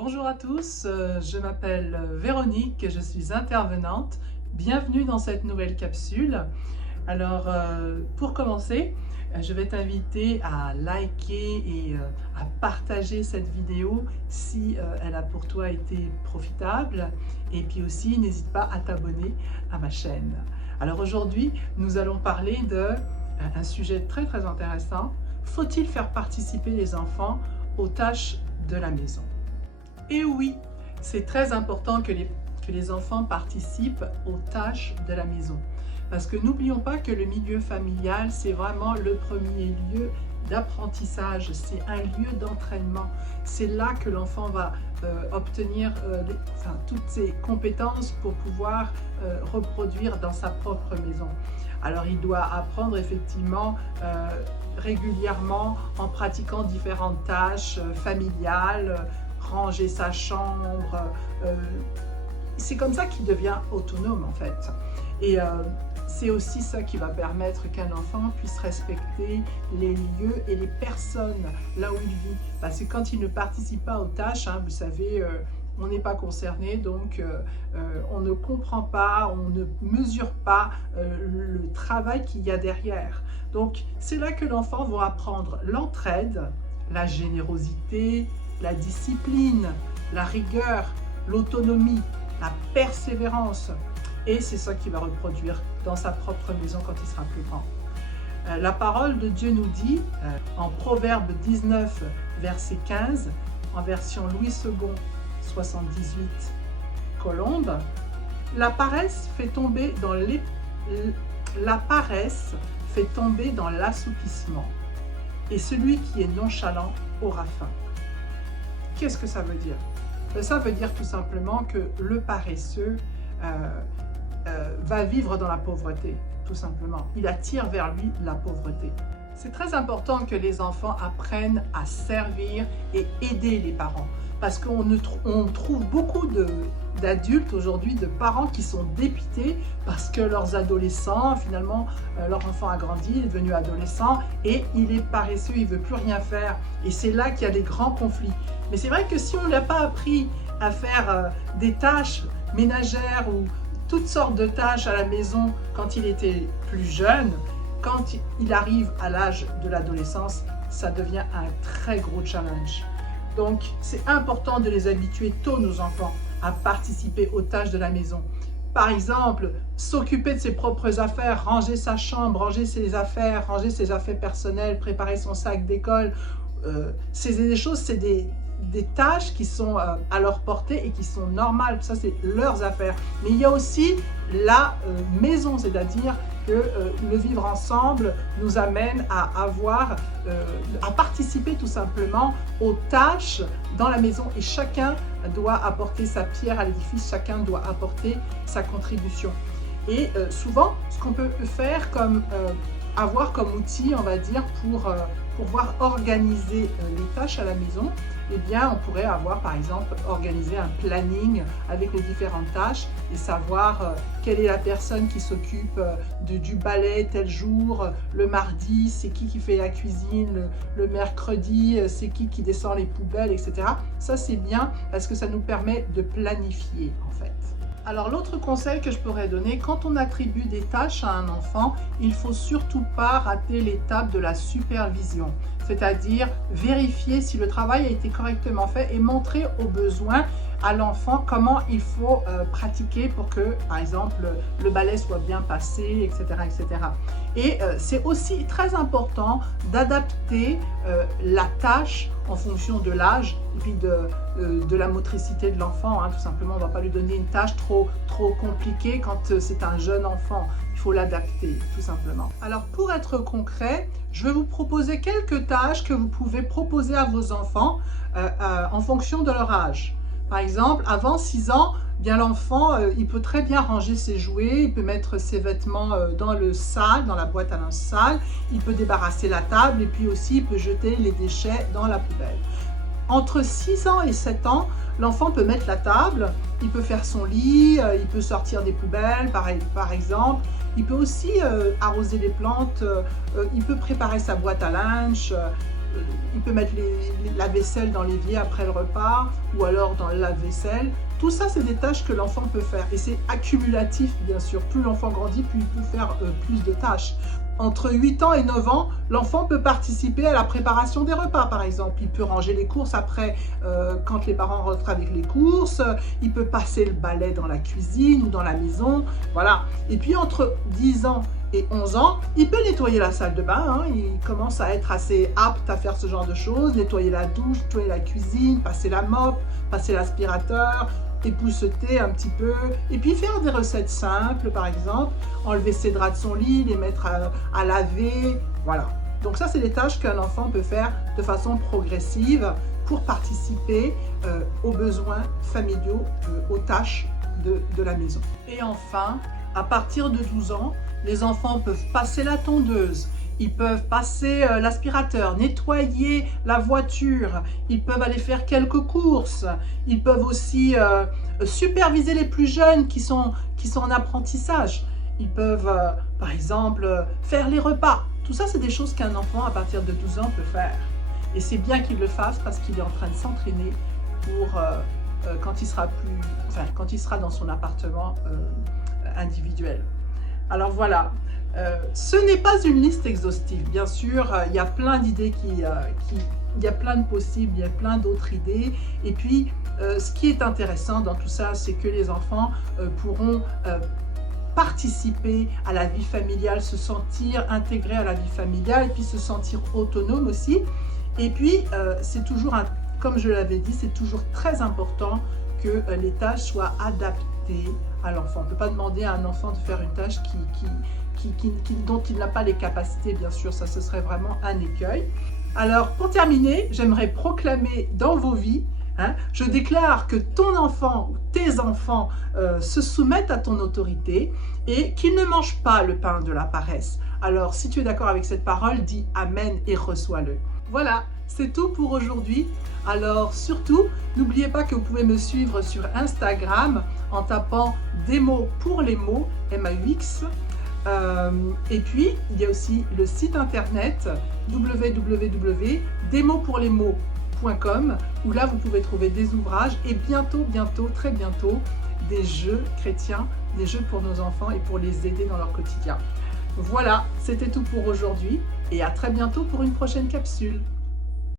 Bonjour à tous, je m'appelle Véronique et je suis intervenante. Bienvenue dans cette nouvelle capsule. Alors, pour commencer, je vais t'inviter à liker et à partager cette vidéo si elle a pour toi été profitable. Et puis aussi, n'hésite pas à t'abonner à ma chaîne. Alors aujourd'hui, nous allons parler d'un sujet très intéressant. Faut-il faire participer les enfants aux tâches de la maison? Et oui, c'est très important que les enfants participent aux tâches de la maison. Parce que n'oublions pas que le milieu familial, c'est vraiment le premier lieu d'apprentissage, c'est un lieu d'entraînement. C'est là que l'enfant va obtenir toutes ses compétences pour pouvoir reproduire dans sa propre maison. Alors il doit apprendre effectivement régulièrement en pratiquant différentes tâches familiales, ranger sa chambre, c'est comme ça qu'il devient autonome en fait. Et c'est aussi ça qui va permettre qu'un enfant puisse respecter les lieux et les personnes là où il vit. Parce que quand il ne participe pas aux tâches, vous savez, on n'est pas concerné, donc on ne comprend pas, on ne mesure pas le travail qu'il y a derrière. Donc c'est là que l'enfant va apprendre l'entraide, la générosité, la discipline, la rigueur, l'autonomie, la persévérance. Et c'est ça qu'il va reproduire dans sa propre maison quand il sera plus grand. La parole de Dieu nous dit, en Proverbe 19, verset 15, en version Louis II, 78, Colombe, la paresse fait tomber dans l'assoupissement, et celui qui est nonchalant aura faim. Qu'est-ce que ça veut dire? Ça veut dire tout simplement que le paresseux va vivre dans la pauvreté, tout simplement. Il attire vers lui la pauvreté. C'est très important que les enfants apprennent à servir et aider les parents. Parce qu'on trouve beaucoup d'adultes aujourd'hui, de parents qui sont dépités parce que leurs adolescents, finalement, leur enfant a grandi, il est devenu adolescent et il est paresseux, il ne veut plus rien faire. Et c'est là qu'il y a des grands conflits. Mais c'est vrai que si on ne l'a pas appris à faire des tâches ménagères ou toutes sortes de tâches à la maison quand il était plus jeune, quand il arrive à l'âge de l'adolescence, ça devient un très gros challenge. Donc, c'est important de les habituer tôt, nos enfants, à participer aux tâches de la maison. Par exemple, s'occuper de ses propres affaires, ranger sa chambre, ranger ses affaires personnelles, préparer son sac d'école. C'est des choses, c'est des tâches qui sont à leur portée et qui sont normales. Ça, c'est leurs affaires. Mais il y a aussi la maison, c'est-à-dire que le vivre ensemble nous amène à participer tout simplement aux tâches dans la maison et chacun doit apporter sa pierre à l'édifice, chacun doit apporter sa contribution. Et souvent, ce qu'on peut faire avoir comme outil, on va dire, pour pouvoir organiser les tâches à la maison, eh bien, on pourrait avoir, par exemple, organisé un planning avec les différentes tâches et savoir quelle est la personne qui s'occupe du balai tel jour, le mardi, c'est qui fait la cuisine, le mercredi, c'est qui descend les poubelles, etc. Ça, c'est bien parce que ça nous permet de planifier, en fait. Alors l'autre conseil que je pourrais donner, quand on attribue des tâches à un enfant, il ne faut surtout pas rater l'étape de la supervision, c'est-à-dire vérifier si le travail a été correctement fait et montrer au besoin à l'enfant comment il faut pratiquer pour que, par exemple, le balai soit bien passé, etc. etc. Et c'est aussi très important d'adapter la tâche en fonction de l'âge et puis de la motricité de l'enfant. Tout simplement, on ne va pas lui donner une tâche trop compliquée quand c'est un jeune enfant. Il faut l'adapter, tout simplement. Alors, pour être concret, je vais vous proposer quelques tâches que vous pouvez proposer à vos enfants en fonction de leur âge. Par exemple, avant 6 ans, bien l'enfant, il peut très bien ranger ses jouets, il peut mettre ses vêtements dans le sale, dans la boîte à linge sale, il peut débarrasser la table et puis aussi il peut jeter les déchets dans la poubelle. Entre 6 ans et 7 ans, l'enfant peut mettre la table, il peut faire son lit, il peut sortir des poubelles par exemple, il peut aussi arroser les plantes, il peut préparer sa boîte à linge, il peut mettre la vaisselle dans l'évier après le repas, ou alors dans le lave-vaisselle. Tout ça, c'est des tâches que l'enfant peut faire. Et c'est accumulatif, bien sûr. Plus l'enfant grandit, plus il peut faire plus de tâches. Entre 8 ans et 9 ans, l'enfant peut participer à la préparation des repas, par exemple. Il peut ranger les courses après, quand les parents rentrent avec les courses. Il peut passer le balai dans la cuisine ou dans la maison. Voilà. Et puis, entre 10 ans et 11 ans, il peut nettoyer la salle de bain. Hein. Il commence à être assez apte à faire ce genre de choses. Nettoyer la douche, nettoyer la cuisine, passer la mop, passer l'aspirateur, épousseter un petit peu, et puis faire des recettes simples, par exemple, enlever ses draps de son lit, les mettre à laver, voilà. Donc ça, c'est des tâches qu'un enfant peut faire de façon progressive pour participer aux besoins familiaux, aux tâches de la maison. Et enfin, à partir de 12 ans, les enfants peuvent passer la tondeuse, ils peuvent passer l'aspirateur, nettoyer la voiture, ils peuvent aller faire quelques courses, ils peuvent aussi superviser les plus jeunes qui sont en apprentissage. Ils peuvent, par exemple, faire les repas. Tout ça, c'est des choses qu'un enfant à partir de 12 ans peut faire. Et c'est bien qu'il le fasse parce qu'il est en train de s'entraîner pour quand il sera dans son appartement individuel. Alors voilà. Ce n'est pas une liste exhaustive, bien sûr, il y a plein d'idées il y a plein de possibles, il y a plein d'autres idées. Et puis, ce qui est intéressant dans tout ça, c'est que les enfants pourront participer à la vie familiale, se sentir intégrés à la vie familiale, et puis se sentir autonomes aussi. Et puis, c'est toujours, comme je l'avais dit, c'est toujours très important que les tâches soient adaptées à l'enfant. On ne peut pas demander à un enfant de faire une tâche dont il n'a pas les capacités, bien sûr, ça ce serait vraiment un écueil. Alors pour terminer, j'aimerais proclamer dans vos vies, je déclare que ton enfant ou tes enfants se soumettent à ton autorité et qu'ils ne mangent pas le pain de la paresse. Alors si tu es d'accord avec cette parole, dis Amen et reçois-le. Voilà, c'est tout pour aujourd'hui. Alors surtout, n'oubliez pas que vous pouvez me suivre sur Instagram en tapant des mots pour les mots, MAUX. Et puis, il y a aussi le site internet www.desmotspourlesmots.com où là, vous pouvez trouver des ouvrages et bientôt, très bientôt, des jeux chrétiens, des jeux pour nos enfants et pour les aider dans leur quotidien. Voilà, c'était tout pour aujourd'hui et à très bientôt pour une prochaine capsule.